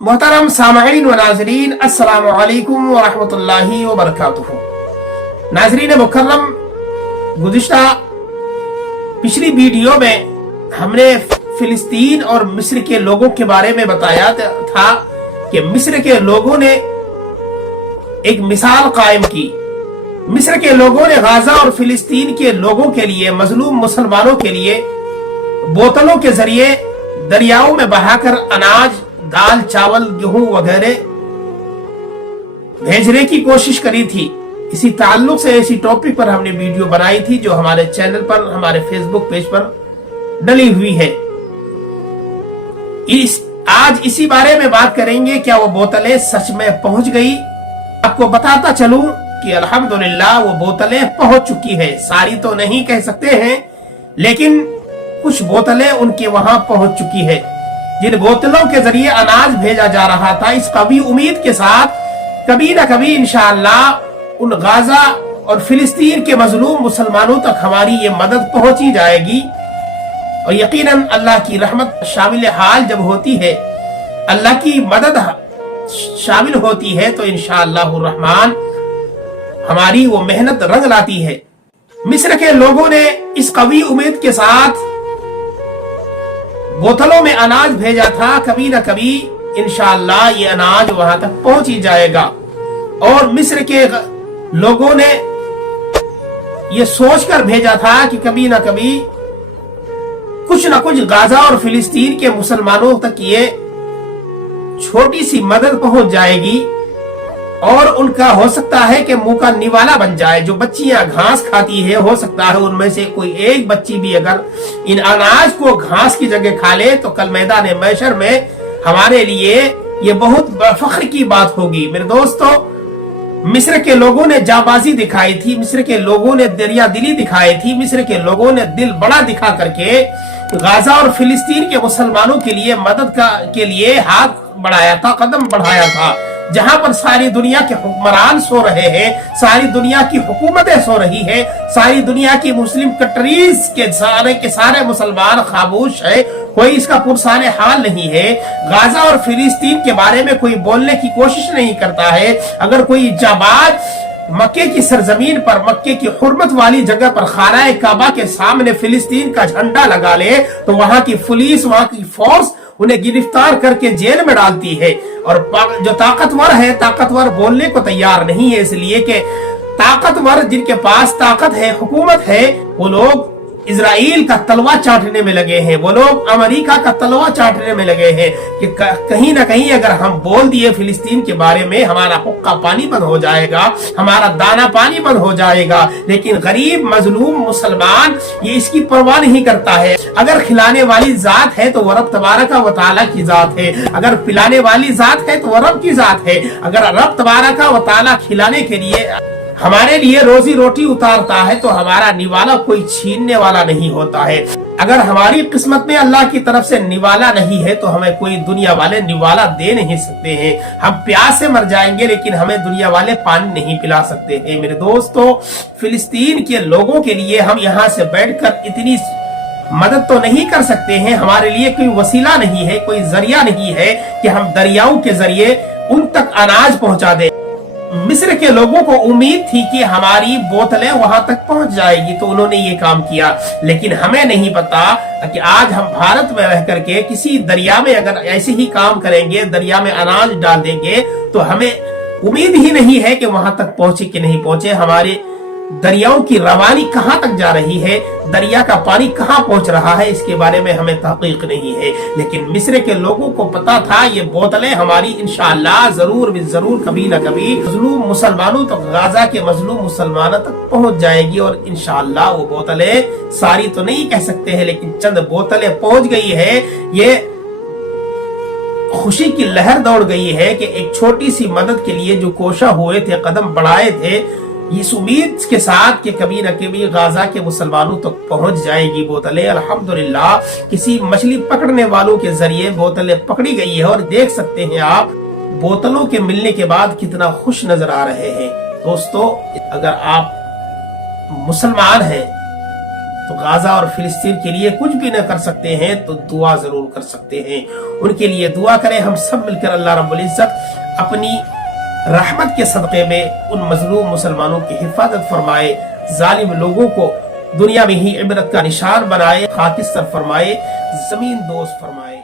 मोहतरम सामईन व नाजरीन, अस्सलामु अलैकुम व रहमतुल्लाहि व बरकातुहू। नाजरीन मुकर्रम, गुज़िश्ता पिछली वीडियो में हमने फिलिस्तीन और मिस्र के लोगों के बारे में बताया था कि मिस्र के लोगों ने एक मिसाल कायम की। मिस्र के लोगों ने गाजा और फिलिस्तीन के लोगों के लिए, मजलूम मुसलमानों के लिए बोतलों के जरिए दरियाओं में बहाकर अनाज, दाल, चावल, गेहूं वगैरह भेजने की कोशिश करी थी। इसी ताल्लुक से इसी टॉपिक पर हमने वीडियो बनाई थी जो हमारे चैनल पर, हमारे फेसबुक पेज पर डली हुई है। आज इसी बारे में बात करेंगे, क्या वो बोतलें सच में पहुंच गई। आपको बताता चलूं कि अल्हम्दुलिल्लाह वो बोतलें पहुंच चुकी है। सारी तो नहीं कह सकते हैं, लेकिन कुछ बोतलें उनके वहां पहुंच चुकी है। जिन बोतलों के जरिए अनाज भेजा जा रहा था, इस कभी उम्मीद के साथ कभी न कभी इंशाअल्लाह उन गाजा और फिलिस्तीन के मजलूम मुसलमानों तक हमारी ये मदद पहुंची जाएगी। और यकीनन अल्लाह की रहमत शामिल हाल जब होती है, अल्लाह की मदद शामिल होती है, तो इंशाअल्लाह रहमान हमारी वो मेहनत रंग लाती है। मिस्र के लोगों ने इस कवी उम्मीद के साथ बोतलों में अनाज भेजा था, कभी न कभी इंशाअल्लाह ये अनाज वहां तक पहुंच ही जाएगा। और मिस्र के लोगों ने ये सोचकर भेजा था कि कभी न कभी कुछ न कुछ गाजा और फिलिस्तीन के मुसलमानों तक ये छोटी सी मदद पहुंच जाएगी और उनका हो सकता है कि मुंह का निवाला बन जाए। जो बच्चियां घास खाती है, हो सकता है उनमें से कोई एक बच्ची भी अगर इन अनाज को घास की जगह खा ले तो कल मैदान महशर में हमारे लिए ये बहुत फख्र की बात होगी। मेरे दोस्तों, मिस्र के लोगों ने जाबाजी दिखाई थी, मिस्र के लोगों ने दरिया दिली दिखाई थी, मिस्र के लोगों ने दिल बड़ा दिखा करके गाजा और फिलिस्तीन के मुसलमानों के लिए मदद के लिए हाथ बढ़ाया था, कदम बढ़ाया था। जहां पर सारी दुनिया के हुक्मरान सो रहे हैं, सारी दुनिया की हुकूमतें सो रही है, सारी दुनिया की मुस्लिम कंट्रीज के सारे मुसलमान खामोश है, कोई इसका पुरसाने हाल नहीं है। गाजा और फिलिस्तीन के बारे में कोई बोलने की कोशिश नहीं करता है। अगर कोई जाबाज मक्के की सरजमीन पर, मक्के की हुर्मत वाली जगह पर, खाना काबा के सामने फिलिस्तीन का झंडा लगा ले तो वहां की पुलिस, वहां की फोर्स उन्हें गिरफ्तार करके जेल में डालती है। और जो ताकतवर है, ताकतवर बोलने को तैयार नहीं है, इसलिए कि ताकतवर जिनके पास ताकत है, हुकूमत है, वो लोग इजराइल का तलवा चाटने में लगे हैं, वो लोग अमेरिका का तलवा चाटने में लगे हैं कि कहीं ना कहीं अगर हम बोल दिए फिलिस्तीन के बारे में, हमारा हुक्का पानी बंद हो जाएगा, हमारा दाना पानी बंद हो जाएगा। लेकिन गरीब मजलूम मुसलमान ये इसकी परवाह नहीं करता है। अगर खिलाने वाली जात है तो वो रब तबारक व तआला की जात है, अगर पिलाने वाली जात है तो वो रब की जात है। अगर रब तबारक व तआला खिलाने के लिए हमारे लिए रोजी रोटी उतारता है तो हमारा निवाला कोई छीनने वाला नहीं होता है। अगर हमारी किस्मत में अल्लाह की तरफ से निवाला नहीं है तो हमें कोई दुनिया वाले निवाला दे नहीं सकते हैं। हम प्यास से मर जाएंगे लेकिन हमें दुनिया वाले पानी नहीं पिला सकते हैं। मेरे दोस्तों, फिलिस्तीन के लोगों के लिए हम यहाँ से बैठकर इतनी मदद तो नहीं कर सकते हैं। हमारे लिए कोई वसीला नहीं है, कोई जरिया नहीं है कि हम दरियाओं के जरिए उन तक अनाज पहुंचा दें। मिस्र के लोगों को उम्मीद थी कि हमारी बोतलें वहां तक पहुंच जाएगी, तो उन्होंने ये काम किया। लेकिन हमें नहीं पता कि आज हम भारत में रह करके किसी दरिया में अगर ऐसे ही काम करेंगे, दरिया में अनाज डाल देंगे, तो हमें उम्मीद ही नहीं है कि वहां तक पहुंचे कि नहीं पहुंचे। हमारे दरियाओं की रवानी कहां तक जा रही है, दरिया का पानी कहां पहुंच रहा है, इसके बारे में हमें तहकीक नहीं है। लेकिन मिस्र के लोगों को पता था ये बोतलें हमारी इंशाअल्लाह जरूर कभी न कभी मजलूम मुसलमानों तक, गाजा के मजलूम मुसलमानों तक पहुंच जाएगी। और इंशाअल्लाह वो बोतलें, सारी तो नहीं कह सकते हैं, लेकिन चंद बोतलें पहुंच गई है। ये खुशी की लहर दौड़ गई है कि एक छोटी सी मदद के लिए जो कोशा हुए थे, कदम बढ़ाए थे, इस उम्मीद के साथ कि कभी न कभी गाजा के मुसलमानों तक तो पहुंच जाएगी बोतलें। अल्हम्दुलिल्लाह किसी मछली पकड़ने वालों के जरिए बोतलें पकड़ी गई है। और देख सकते हैं आप बोतलों के मिलने के बाद कितना खुश नजर आ रहे हैं। दोस्तों, अगर आप मुसलमान हैं تو غازہ اور فلسطین کے لیے کچھ بھی نہ کر سکتے ہیں تو دعا ضرور کر سکتے ہیں، ان کے لیے دعا کریں۔ ہم سب مل کر اللہ رب العزت اپنی رحمت کے صدقے میں ان مظلوم مسلمانوں کی حفاظت فرمائے، ظالم لوگوں کو دنیا میں ہی عبرت کا نشان بنائے، خاکستر فرمائے، زمین دوست فرمائے۔